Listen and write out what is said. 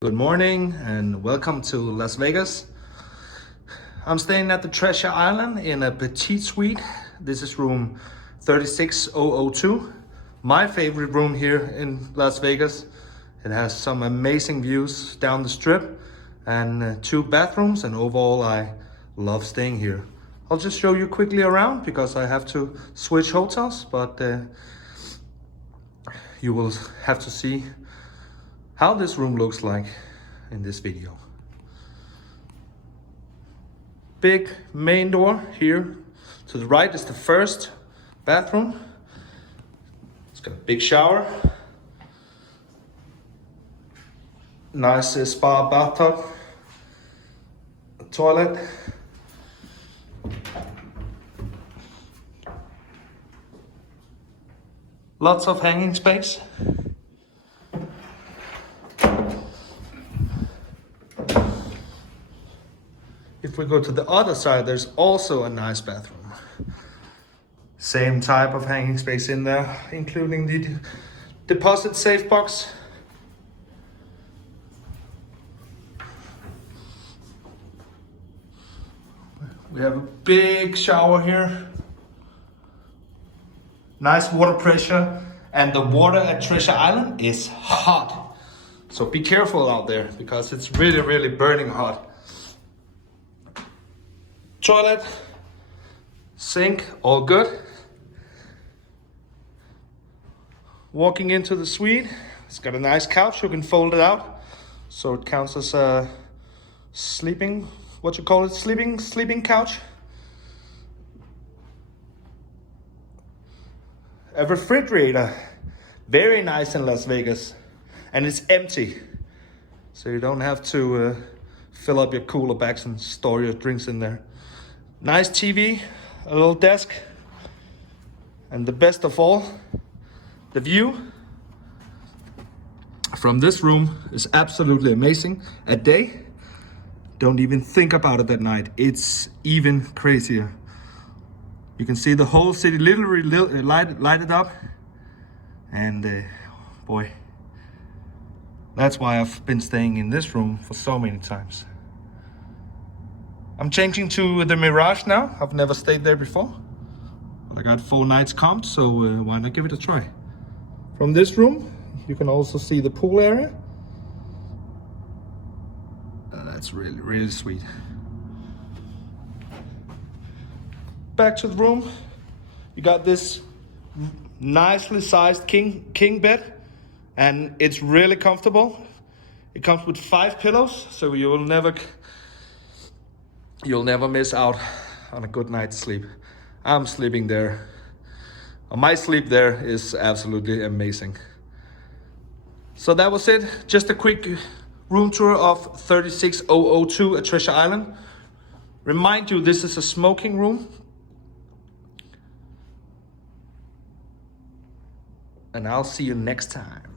Good morning and welcome to Las Vegas. I'm staying at the Treasure Island in a Petite suite. This is room 36002. My favorite room here in Las Vegas. It has some amazing views down the strip and two bathrooms, and overall I love staying here. I'll just show you quickly around because I have to switch hotels, but you will have to see how this room looks like in this video. Big main door here. To the right is the first bathroom. It's got a big shower. Nice spa bathtub. A toilet. Lots of hanging space. If we go to the other side, there's also a nice bathroom. Same type of hanging space in there, including the deposit safe box. We have a big shower here. Nice water pressure, and the water at Treasure Island is hot. So be careful out there because it's really burning hot. Toilet, sink, all good. Walking into the suite, it's got a nice couch. You can fold it out, so it counts as a sleeping, sleeping couch. A refrigerator, very nice in Las Vegas, and it's empty, so you don't have to fill up your cooler bags and store your drinks in there. Nice TV, a little desk, and the best of all, the view from this room is absolutely amazing. At day, don't even think about it at night. It's even crazier. You can see the whole city literally lighted up, and boy, that's why I've been staying in this room for so many times. I'm changing to the Mirage now. I've never stayed there before, but I got 4 nights comped, so why not give it a try? From this room, you can also see the pool area. That's really sweet. Back to the room, you got this nicely sized king bed, and it's really comfortable. It comes with 5 pillows, so you'll never miss out on a good night's sleep. I'm sleeping there. My sleep there is absolutely amazing. So that was it. Just a quick room tour of 36002 at Treasure Island. Remind you, this is a smoking room. And I'll see you next time.